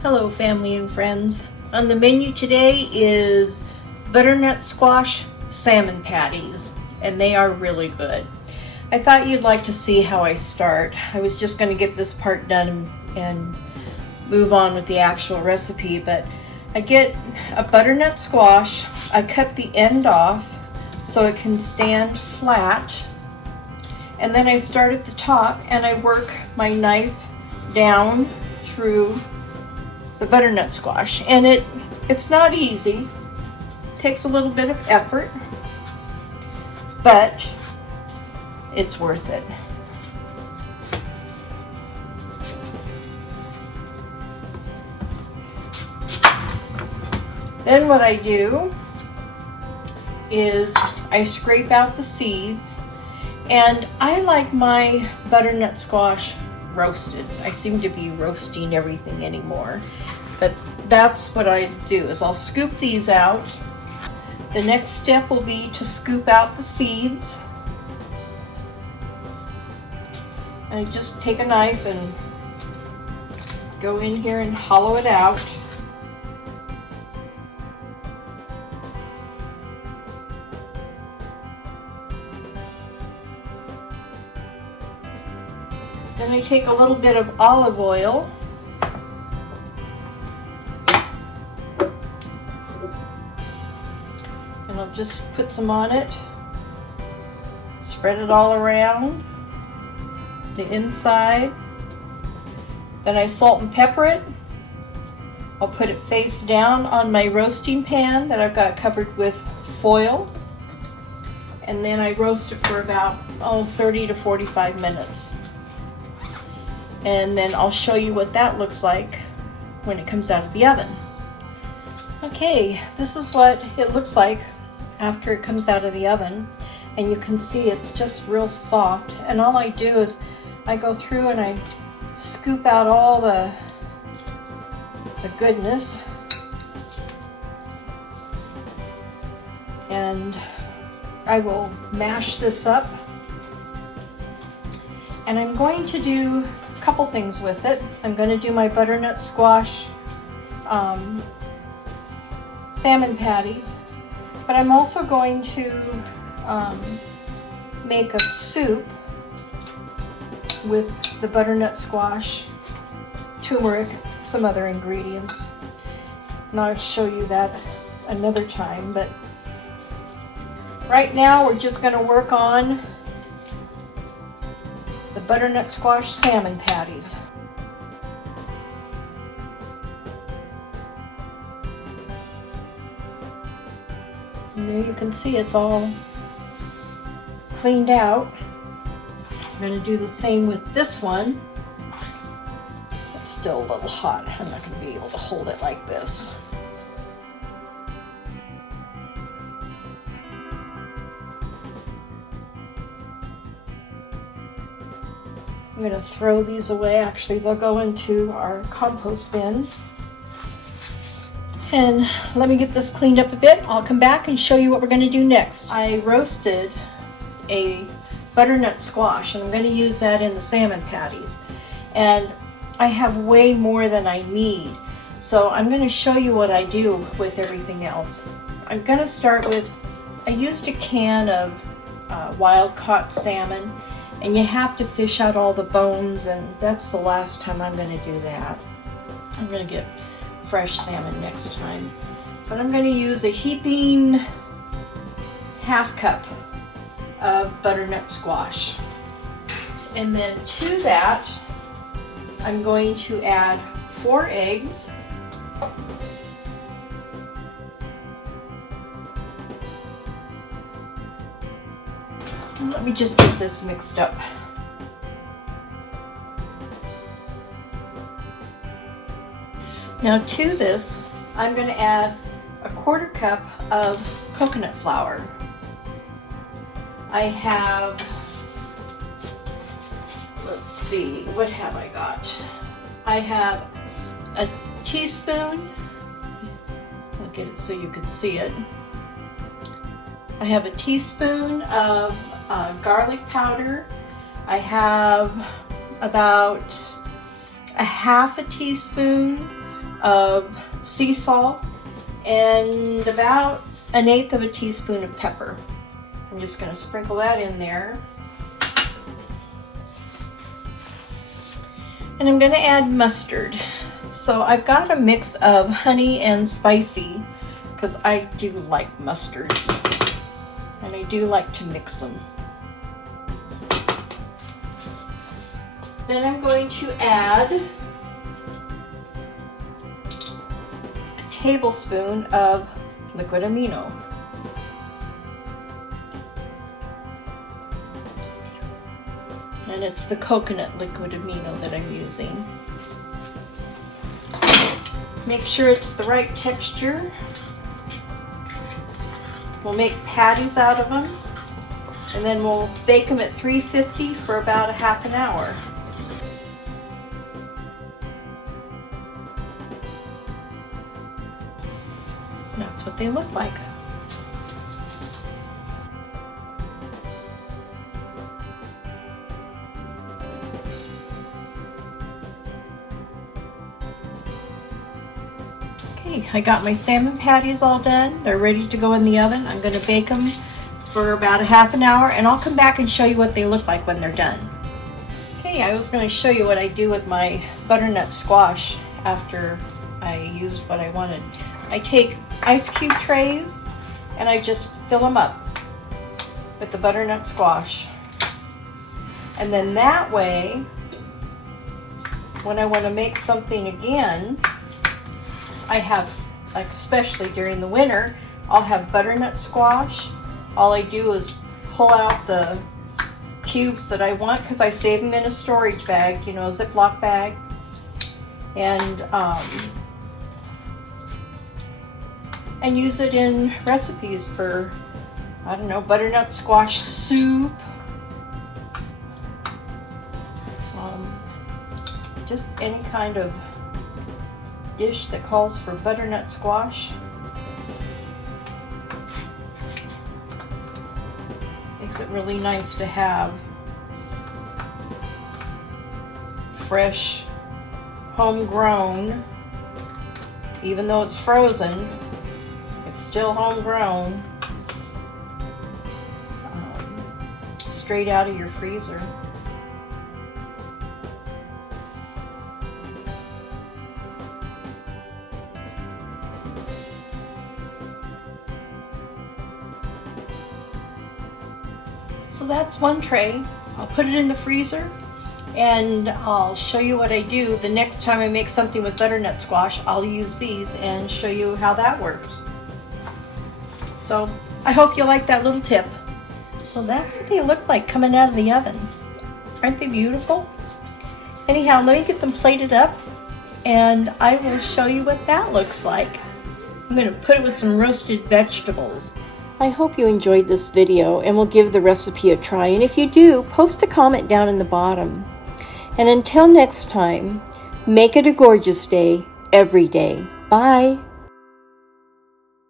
Hello family and friends. On the menu today is Butternut Squash Salmon Patties, and they are really good. I thought you'd like to see how I start. I was just going to get this part done and move on with the actual recipe, but I get a butternut squash, I cut the end off so it can stand flat, and then I start at the top and I work my knife down through the butternut squash, and it's not easy. It takes a little bit of effort, but it's worth it. Then what I do is I scrape out the seeds, and I like my butternut squash roasted. I seem to be roasting everything anymore, but that's what I do is I'll scoop these out. The next step will be to scoop out the seeds. I just take a knife and go in here and hollow it out. Then I take a little bit of olive oil and I'll just put some on it, spread it all around the inside. Then I salt and pepper it. I'll put it face down on my roasting pan that I've got covered with foil, and then I roast it for about 30 to 45 minutes. And then I'll show you what that looks like when it comes out of the oven. Okay, this is what it looks like after it comes out of the oven, and you can see it's just real soft. And all I do is I go through and I scoop out all the goodness, and I will mash this up, and I'm going to do couple things with it. I'm going to do my butternut squash salmon patties, but I'm also going to make a soup with the butternut squash, turmeric, some other ingredients, and I'll show you that another time. But right now we're just going to work on the butternut squash salmon patties. And there you can see it's all cleaned out. I'm going to do the same with this one. It's still a little hot. I'm not going to be able to hold it like this. I'm going to throw these away. Actually, they'll go into our compost bin. And let me get this cleaned up a bit. I'll come back and show you what we're going to do next. I roasted a butternut squash, and I'm going to use that in the salmon patties. And I have way more than I need, so I'm going to show you what I do with everything else. I'm going to start with, I used a can of wild-caught salmon, and you have to fish out all the bones, and that's the last time I'm going to do that. I'm going to get fresh salmon next time. But I'm going to use a heaping half cup of butternut squash. And then to that, I'm going to add 4 eggs. Let me just get this mixed up. Now to this, I'm going to add a 1/4 cup of coconut flour. I have, let's see, what have I got? I have a teaspoon, I'll get it so you can see it. I have a teaspoon of garlic powder. I have about a 1/2 teaspoon of sea salt and about 1/8 of a teaspoon of pepper. I'm just going to sprinkle that in there. And I'm going to add mustard. So I've got a mix of honey and spicy because I do like mustards and I do like to mix them. Then I'm going to add a tablespoon of liquid amino. And it's the coconut liquid amino that I'm using. Make sure it's the right texture. We'll make patties out of them, and then we'll bake them at 350 for about a half an hour. That's what they look like. Okay, I got my salmon patties all done. They're ready to go in the oven. I'm going to bake them for about a half an hour, and I'll come back and show you what they look like when they're done. Okay, I was going to show you what I do with my butternut squash after I used what I wanted. I take ice cube trays and I just fill them up with the butternut squash. And then that way, when I want to make something again, I have, like especially during the winter, I'll have butternut squash. All I do is pull out the cubes that I want, because I save them in a storage bag, you know, a Ziploc bag, and use it in recipes for, I don't know, butternut squash soup, just any kind of dish that calls for butternut squash. Makes it really nice to have fresh, homegrown, even though it's frozen, it's still homegrown, straight out of your freezer. So that's one tray. I'll put it in the freezer, and I'll show you what I do. The next time I make something with butternut squash, I'll use these and show you how that works. So I hope you like that little tip. So that's what they look like coming out of the oven. Aren't they beautiful? Anyhow, let me get them plated up and I will show you what that looks like. I'm going to put it with some roasted vegetables. I hope you enjoyed this video and will give the recipe a try. And if you do, post a comment down in the bottom. And until next time, make it a gorgeous day every day. Bye.